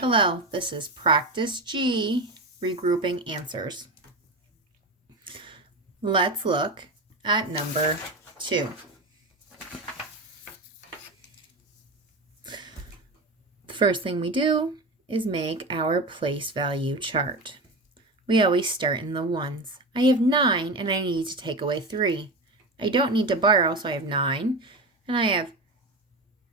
Hello, this is Practice G, Regrouping Answers. Let's look at number 2. The first thing we do is make our place value chart. We always start in the ones. I have 9 and I need to take away 3. I don't need to borrow, so I have 9 and I have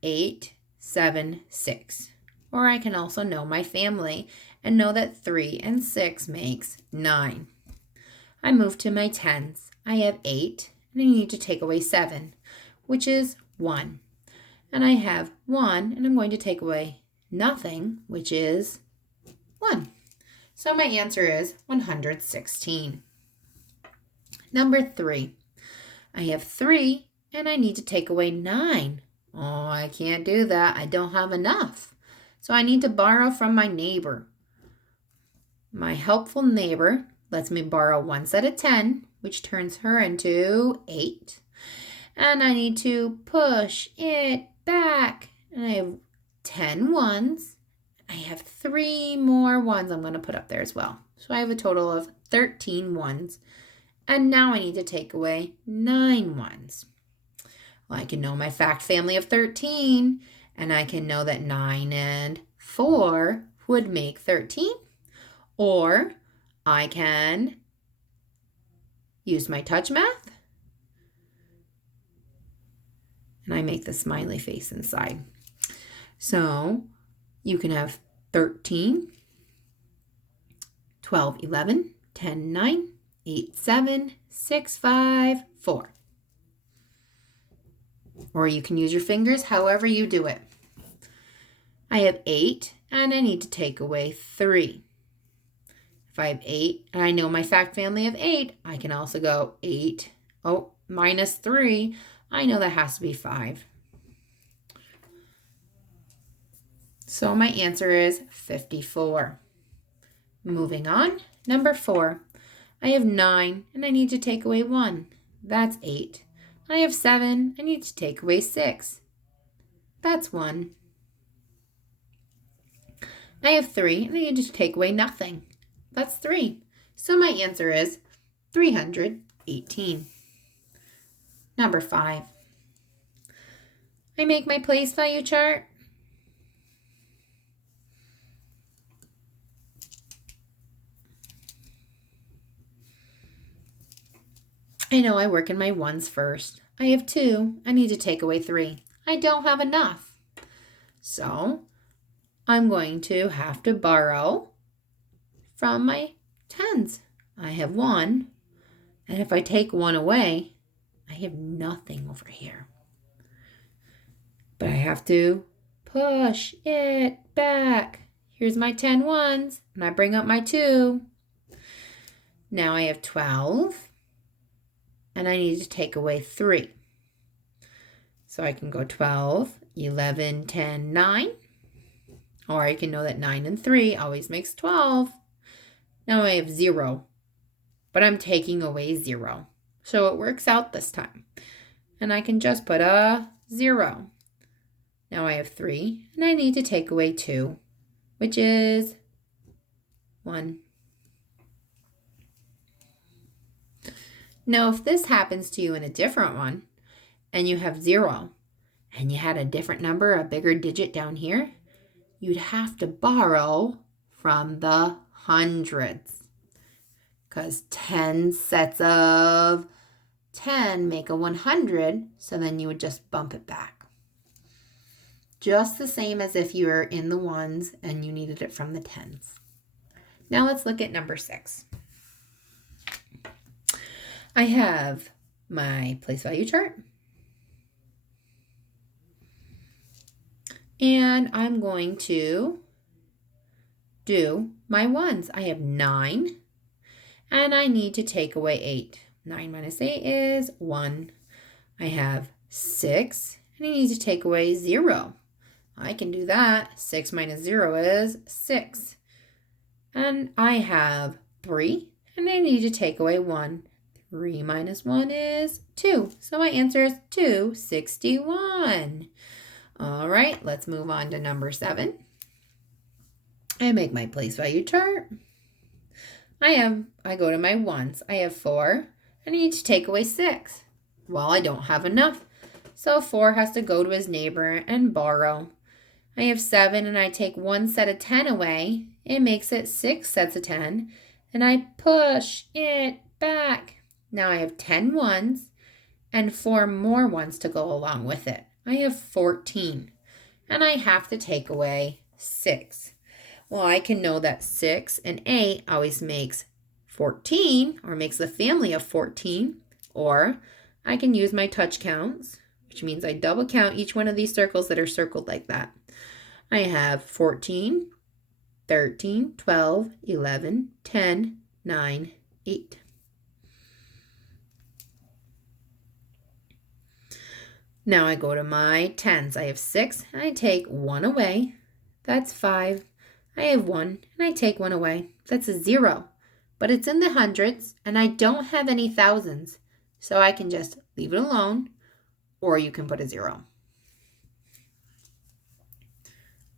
8, 7, 6. Or I can also know my family and know that 3 and 6 makes 9. I move to my tens. I have 8 and I need to take away 7, which is 1. And I have 1 and I'm going to take away nothing, which is 1. So my answer is 116. Number 3. I have 3 and I need to take away 9. Oh, I can't do that. I don't have enough. So I need to borrow from my neighbor. My helpful neighbor lets me borrow one set of 10, which turns her into 8. And I need to push it back. And I have 10 ones. I have 3 more ones I'm going to put up there as well. So I have a total of 13 ones. And now I need to take away 9 ones. Well, I can know my fact family of 13. And I can know that 9 and 4 would make 13. Or I can use my touch math. And I make the smiley face inside. So you can have 13, 12, 11, 10, 9, 8, 7, 6, 5, 4. Or you can use your fingers, however you do it. I have 8 and I need to take away 3. If I have 8 and I know my fact family of 8, I can also go 8, minus 3. I know that has to be 5. So my answer is 54. Moving on, number 4. I have 9 and I need to take away 1. That's 8. I have 7. I need to take away 6. That's 1. I have 3 and I need to take away nothing. That's 3. So my answer is 318. Number 5. I make my place value chart. I know I work in my ones first. I have 2. I need to take away 3. I don't have enough. So I'm going to have to borrow from my tens. I have 1. And if I take 1 away, I have nothing over here. But I have to push it back. Here's my 10 ones. And I bring up my 2. Now I have 12. And I need to take away 3. So I can go 12, 11, 10, 9. Or I can know that 9 and 3 always makes 12. Now I have 0. But I'm taking away 0. So it works out this time. And I can just put a 0. Now I have 3. And I need to take away 2, which is 1. Now, if this happens to you in a different one, and you have 0, and you had a different number, a bigger digit down here, you'd have to borrow from the hundreds. Because 10 sets of 10 make a 100, so then you would just bump it back. Just the same as if you were in the ones and you needed it from the tens. Now let's look at number 6. I have my place value chart. And I'm going to do my ones. I have 9. And I need to take away 8. 9 minus 8 is 1. I have 6. And I need to take away 0. I can do that. 6 minus 0 is 6. And I have 3. And I need to take away 1. 3 minus 1 is 2. So my answer is 261. All right, let's move on to number 7. I make my place value chart. I go to my ones. I have 4, and I need to take away 6. Well, I don't have enough, so 4 has to go to his neighbor and borrow. I have 7, and I take 1 set of 10 away. It makes it 6 sets of 10, and I push it back. Now I have 10 ones and 4 more ones to go along with it. I have 14, and I have to take away 6. Well, I can know that 6 and 8 always makes 14, or makes a family of 14, or I can use my touch counts, which means I double count each one of these circles that are circled like that. I have 14, 13, 12, 11, 10, 9, 8. Now I go to my tens. I have 6, and I take 1 away. That's 5. I have 1, and I take 1 away. That's a 0. But it's in the hundreds, and I don't have any thousands. So I can just leave it alone, or you can put a 0.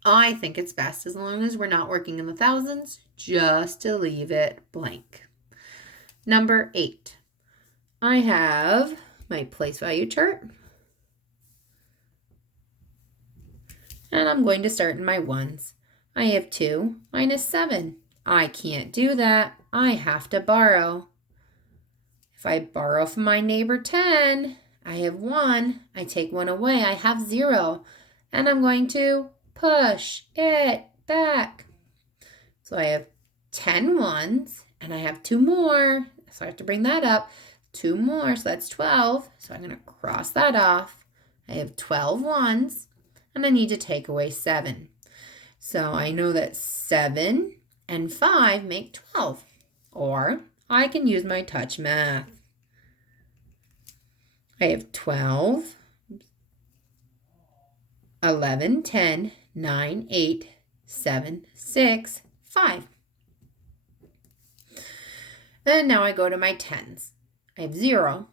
I think it's best, as long as we're not working in the thousands, just to leave it blank. Number 8. I have my place value chart. And I'm going to start in my ones. I have 2 minus 7. I can't do that. I have to borrow. If I borrow from my neighbor 10, I have 1. I take 1 away. I have 0. And I'm going to push it back. So I have 10 ones, and I have 2 more. So I have to bring that up. 2 more, so that's 12. So I'm going to cross that off. I have 12 ones, and I need to take away 7. So I know that 7 and 5 make 12. Or I can use my touch math. I have 12, 11, 10, 9, 8, 7, 6, 5. And now I go to my tens. I have 0,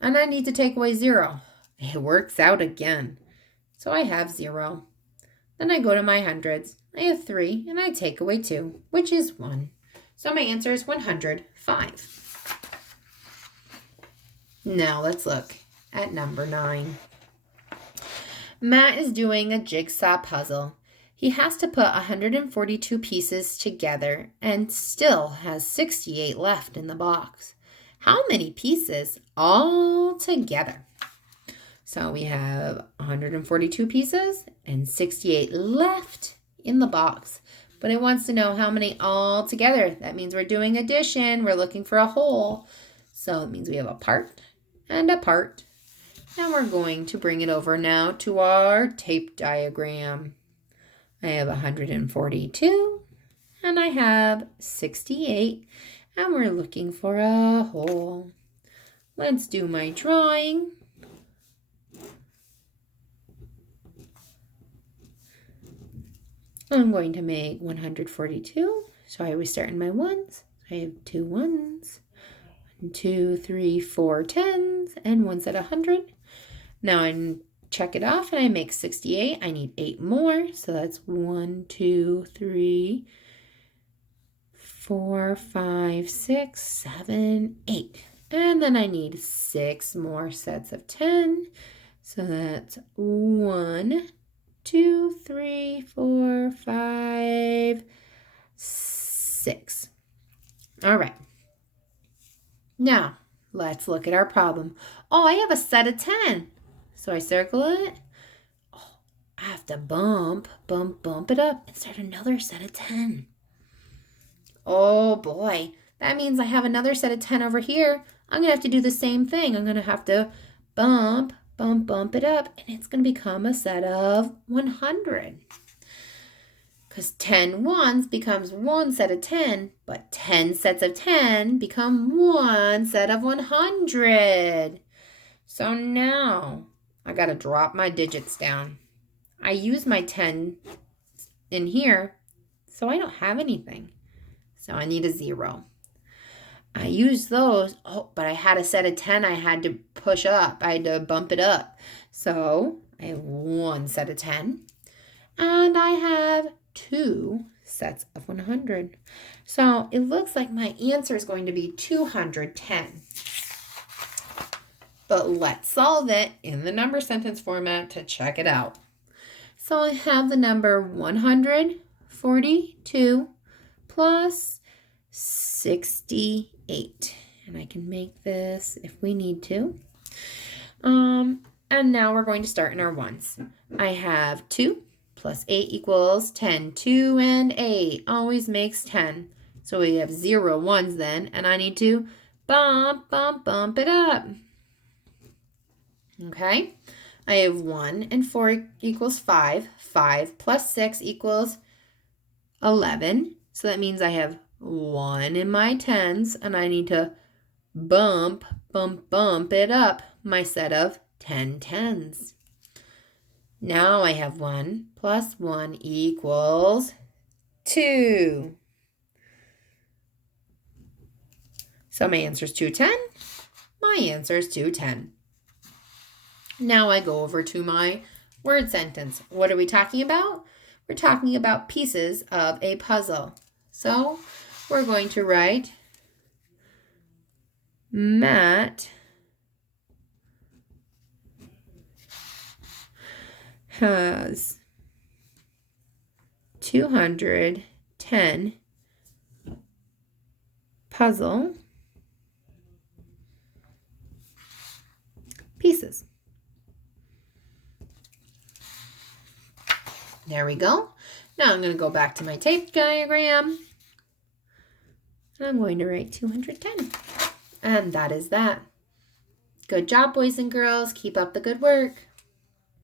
and I need to take away 0. It works out again. So I have 0. Then I go to my hundreds. I have 3, and I take away 2, which is 1. So my answer is 105. Now let's look at number 9. Matt is doing a jigsaw puzzle. He has to put 142 pieces together and still has 68 left in the box. How many pieces all together? So we have 142 pieces and 68 left in the box. But it wants to know how many all together. That means we're doing addition. We're looking for a whole. So it means we have a part and a part. And we're going to bring it over now to our tape diagram. I have 142 and I have 68. And we're looking for a whole. Let's do my drawing. I'm going to make 142. So I always start in my ones. I have 2 ones, 1, 2, 3, 4 tens, and 1 set of 100. Now I check it off and I make 68. I need 8 more. So that's 1, 2, 3, 4, 5, 6, 7, 8. And then I need 6 more sets of 10. So that's 1, 2, 3, 4, 5, 6. All right. Now, let's look at our problem. Oh, I have a set of 10. So I circle it. Oh, I have to bump it up and start another set of 10. Oh boy, that means I have another set of 10 over here. I'm going to have to do the same thing. I'm going to have to bump it up, and it's going to become a set of 100. Because 10 ones becomes 1 set of 10, but 10 sets of 10 become 1 set of 100. So now I got to drop my digits down. I use my 10 in here, so I don't have anything. So I need a 0. I used those, but I had a set of 10 I had to push up. I had to bump it up. So I have 1 set of 10. And I have 2 sets of 100. So it looks like my answer is going to be 210. But let's solve it in the number sentence format to check it out. So I have the number 142 plus 68. And I can make this if we need to. And now we're going to start in our ones. I have 2 plus 8 equals 10. 2 and 8 always makes 10. So we have 0 ones then, and I need to bump it up. Okay, I have 1 and 4 equals 5. 5 plus 6 equals 11. So that means I have 1 in my tens, and I need to bump it up, my set of 10 tens. Now I have 1 plus 1 equals 2. So my answer is 210. My answer is 210. Now I go over to my word sentence. What are we talking about? We're talking about pieces of a puzzle. So we're going to write Matt has 210 puzzle pieces. There we go. Now I'm going to go back to my tape diagram. And I'm going to write 210. And that is that. Good job, boys and girls. Keep up the good work.